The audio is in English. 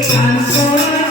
time for